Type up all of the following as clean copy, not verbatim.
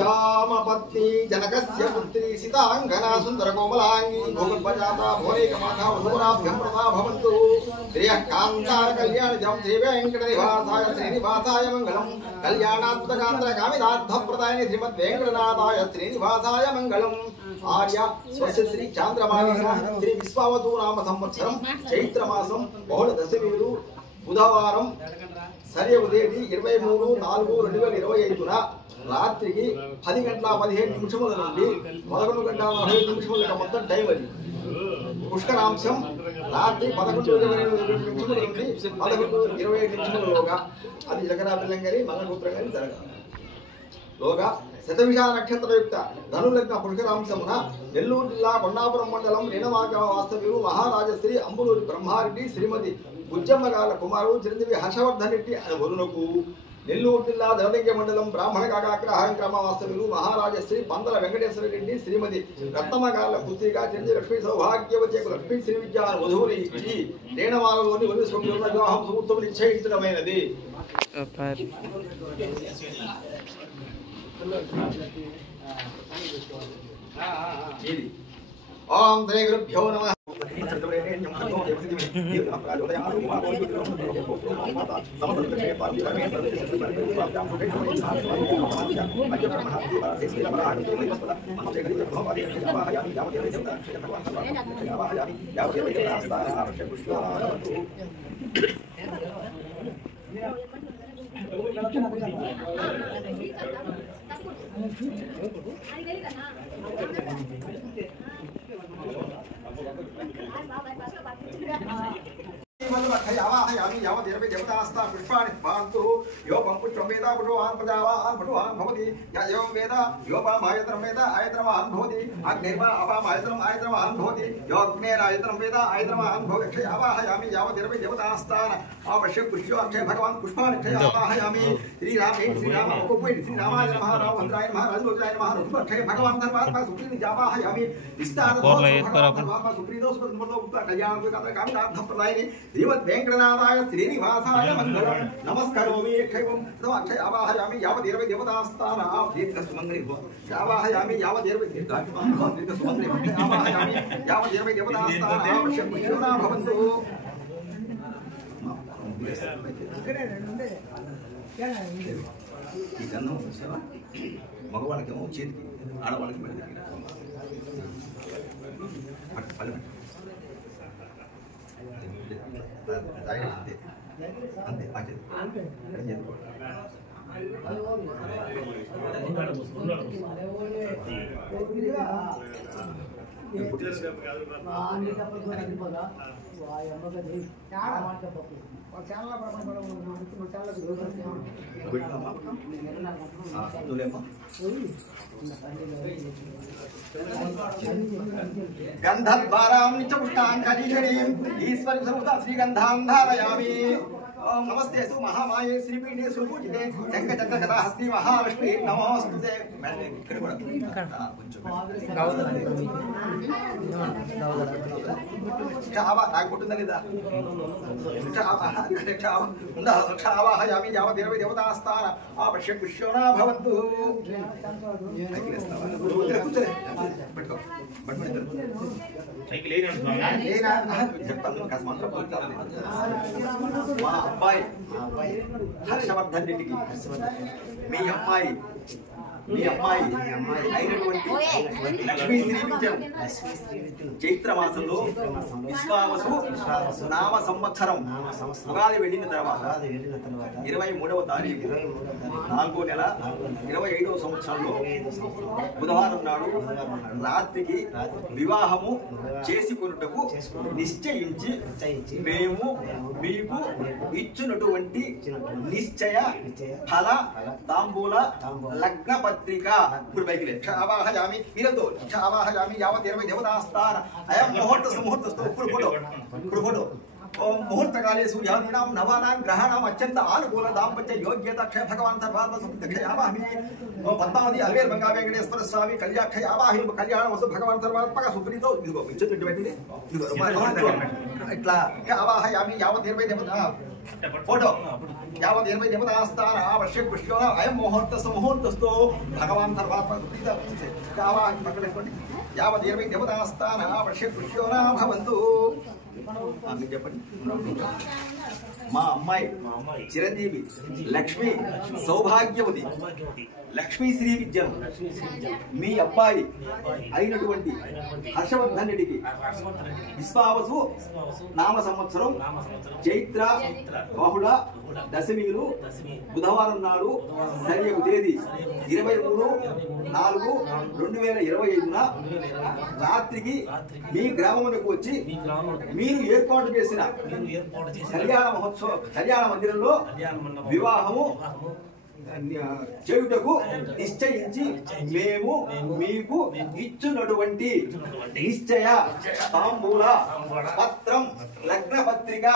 శ్రీరామపత్ని జనకస్య పుత్రి సీతాంగనా సుందర కోమలాంగి భూగర్భజాత భోరేకమాతా వధూరాభ్యం ప్రదా భవంతు శ్రీకాంతార కళ్యాణజం శ్రీ వెంకట నివాసాయ శ్రీనివాసాయ మంగళం కళ్యాణాత్మకాంతర కామితార్థ ప్రదాయని శ్రీమద్ వెంకటనాథాయ శ్రీనివాసాయ మంగళం ఆర్య స్వస్య శ్రీ చాంద్రమానేన శ్రీ విశ్వావతు నామ సంవత్సరం చైత్రమాసం బహుళ దశమిలు బుధవారం సరి ఉదయం 23/4/2025 రాత్రికి 10:15 నిమిషముల నుండి 11:45 మొత్తం టైం అది. పుష్కరాంశం రాత్రి 11:25 నిమిషముల నుండి 11:25 నిమిషములలోగా అది జగన్నాథం గారి మంగళసూత్రం గారి జరగాలి. లోగా శతవిష నక్షత్రయుక్త ధనులగ్న పుష్కరాంశమున నెల్లూరు జిల్లా కొండాపురం మండలం రేణవాక వాస్తవ్యులు మహారాజశ్రీ అంబులూరి బ్రహ్మారెడ్డి శ్రీమతి బుజ్జమ్మగాల కుమారుడు చిరంజీవి హర్షవర్ధన్ రెడ్డి అని వరుణకు నెల్లూరు జిల్లా దళలింగ మండలం బ్రాహ్మణ కాకాగ్రహారం గ్రామ వాస్తవ్యులు మహారాజశ్రీ పందల వెంకటేశ్వర రెడ్డి శ్రీమతి రత్నమ్మగాల పుత్రిక చిరంజీవి లక్ష్మీ సౌభాగ్యవతి లక్ష్మీ శ్రీ విద్యా వధువుని ఇచ్చి రేణవాలలోని వధు స్వామి వివాహం ముహూర్తం నిశ్చయించడమైనది. ఓం శ్రీ గురుభ్యో నమః. పుష్పాన్ని పాంతు యోపం పుష్పం వేద పుష్పవాన్ ప్రజావాన్ పుష్పవాన్ భవతి యం వేద యోపమాయతనం వేద ఆయతనవాన్ భవతి అగ్నిర్వ అపామాయతనం ఆయతనవాన్ భవతి యోగ్నేరాయతనం వేద ఆయతనవాన్ భవతి క్షయావాహయామి యావతిరవై దేవతాస్థాన అవశ్య పుష్యో అక్షయ భగవాన్ పుష్పాన్ని క్షయావాహయామి శ్రీరామే శ్రీరామ ఉపపేటి శ్రీరామాయ నమః రామచంద్రాయ నమః రాజలోచనాయ నమః రుద్రక్షయ భగవాన్ ధర్మాత్మ సుప్రీం జావాహయామి విస్తార సుప్రీదో సుప్రీదో కళ్యాణ కామితార్థ ప్రదాయని శ్రీమద్ వెంకటనాథాయ శ్రీనివాసాయ మంగళం నమస్కరోమి క్షైవం అక్షయావాహయామి యావతిరవై దేవతాస్థాన దీర్ఘ సుమంగళి ఆవాహయామి యావతిరవై దీర్ఘ సుమంగళి ఆవాహయామి యావతిరవై దేవతాస్థాన అవశ్య పుష్యోనా భవంతు. ఈ గంధం చూసావా మగవాళ్ళకేమో చేతికి ఆడవాళ్ళకి మెడ దగ్గర పల్లె అంతే అంతే అంతే గంధద్వారాం నిత్యపుష్టాంకరీషణీం ఈశ్వరి సముదా శ్రీగంధాం ధారయామి. ఓం నమస్తేసు మహామాయే శ్రీపీఠే సుపూజితే శంఖచక్ర గదాహస్తి మహావిష్ణువే నమోస్తుతే. నాకు పుట్టిందా లేదా ఆవాహయామి యావతిరవై దేవతాస్థాన ఆపశ్య పుష్యోనా భవంతు. మా అబ్బాయి హర్షవర్ధన్ రెడ్డికి మీ అమ్మాయి అయినటువంటి లక్ష్మీ శ్రీ విద్యం చైత్ర మాసంలో విశ్వావసు నామ సంవత్సరం ఉగాది వెళ్ళిన తర్వాత 23వ తారీఖు 4వ నెల 25వ సంవత్సరంలో బుధవారం నాడు రాత్రికి వివాహము చేసుకొనుటకు నిశ్చయించి మేము మీకు ఇచ్చినటువంటి నిశ్చయ ఫల తాంబూల లగ్న పత్రిక ఇప్పుడు బైకిలే క్షావాహయామి మీరతో క్షావాహయామి యావత్ 20 దేవతాస్థాన అయం ముహూర్త ముహూర్తస్తు ఇప్పుడు ఫోటో ओम मुहूर्तकाले सूर्यादीनां नवानां ग्रहाणाम् अत्यंत अनुकूल दाम्पत्य योग्यता क्षय भगवान् सर्वात्म सुखदक्षयावाहि ओम पद्मावती अलवेल मंगा वेंकटेश्वर स्वामी कल्याक्षयावाहि कल्याण वस्तु भगवान् सर्वात्मक सुप्रीतो इदिगो इच्चितु పెట్టింది ఇదిగో ఇట్లా ఆవాహయామి యావత్ 20 దేవత फोटो यावत् 20 देवतास्तान आवश्यक पुष्योन अयं मुहूर्तस्तु भगवान् सर्वात्मक सुप्रीतो आवाहयामि पकडेकोंడి यावत् 20 देवतास्तान आवश्यक पुष्योन भवन्तु आगे చెప్పండి మా అమ్మాయి చిరంజీవి లక్ష్మి సౌభాగ్యవతి లక్ష్మీ శ్రీ విద్యను మీ అబ్బాయి అయినటువంటి హర్షవర్ధన్ రెడ్డికి విశ్వావసు నామ సంవత్సరం చైత్ర బహుళ దశమిలు బుధవారం నాడు సరియగు తేదీ 23/4/2025న రాత్రికి మీ గ్రామమునకు వచ్చి మీరు ఏర్పాటు చేసిన కళ్యాణ మందిరంలో వివాహము చేయుటకు నిశ్చయించి మేము మీకు ఇచ్చినటువంటి నిశ్చయ తాంబూల పత్రం లగ్న పత్రిక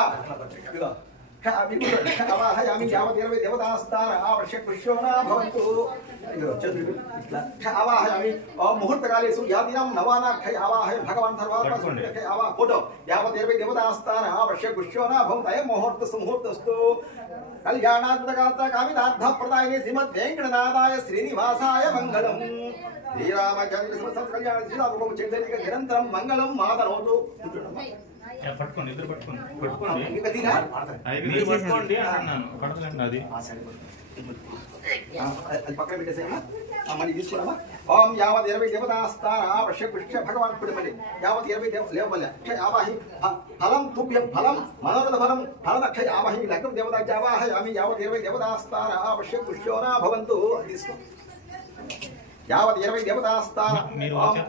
आवाहयामि यावत् 20 देवतास्तान आवश्यक पुष्योना भवन्तु आवाहयामि मुहूर्तकाले सूर्यादीनां नवानाक्षय आवाहय भगवान् सर्वात्मक आवाह फोटो यावत् 20 देवतास्तान आवश्यक पुष्योना भवन्तु अयं मुहूर्तस्तु कल्याणात्मकार्थ कामितार्थप्रदायिने श्रीमद् वेंकटनाथाय श्रीनिवासाय मंगलम् श्रीरामचंद्र समस्त कल्याण श्रीराम चैतन्य निरंतरं मंगलम मातनोतु పట్టుకోండి ఇద్దరు పట్టుకోండి అన్నాను పడతలేండి అది పక్కన పెట్టేసేమా మళ్ళీ తీసుకున్నామా ఓం యావత్ 20 దేవతాస్థాన అవశ్యక పుష్య భగవాన్ పుడిమలి యావత్ 20 లేవల్ల క్షయ ఆవాహి ఫలం తుభ్యం ఫలం మనోరథ ఫలం ఫలదక్షయ ఆవాహి లగ్నం దేవతా ఆవాహయామి యావత్ 20 దేవతాస్థాన అవశ్యక పుష్యోనా భవంతు తీసుకో यावत् 20 देवतास्तान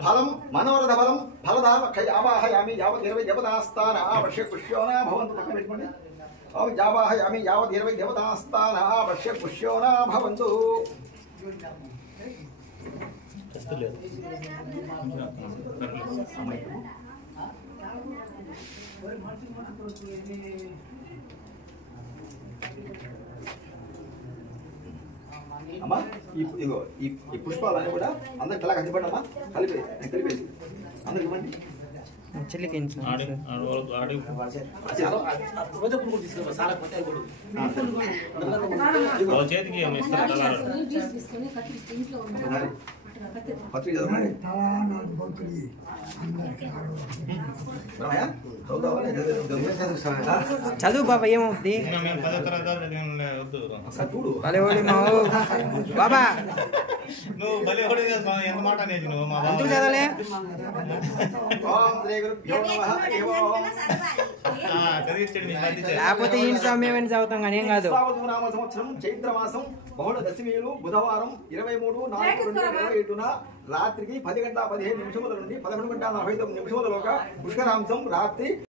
फलं मनोरथ फलं फलदान क्षय आवाहयामि यावत् 20 देवतास्तान आवश्यक पुष्योना भवन्तु पक्कन पेट्टुकोंడి ओम आवाहयामि यावत् 20 देवतास्तान आवश्यक पुष्योना भवन्तु అమ్మా ఇదిగో ఈ పుష్పాలన్నీ కూడా అందరికి ఇలా కనిపండి అమ్మా కలిపేసి అందరికి ఇవ్వండి చదువు బాబా ఏమవుతుంది బాబా నువ్వు బలి ఎంత మాట అనేది నువ్వు మా ఎందుకు చదవలే లేకపోతే ఈ సమయం అని చదువుతాం కానీ ఏం కాదు సంవత్సరం చైత్ర మాసం బహుళ దశమిలు బుధవారం 23/4/2025న రాత్రికి 10 గంటల 15 నిమిషముల నుండి 11 గంటల 49 నిమిషములలోగా పుష్కరాంశం రాత్రి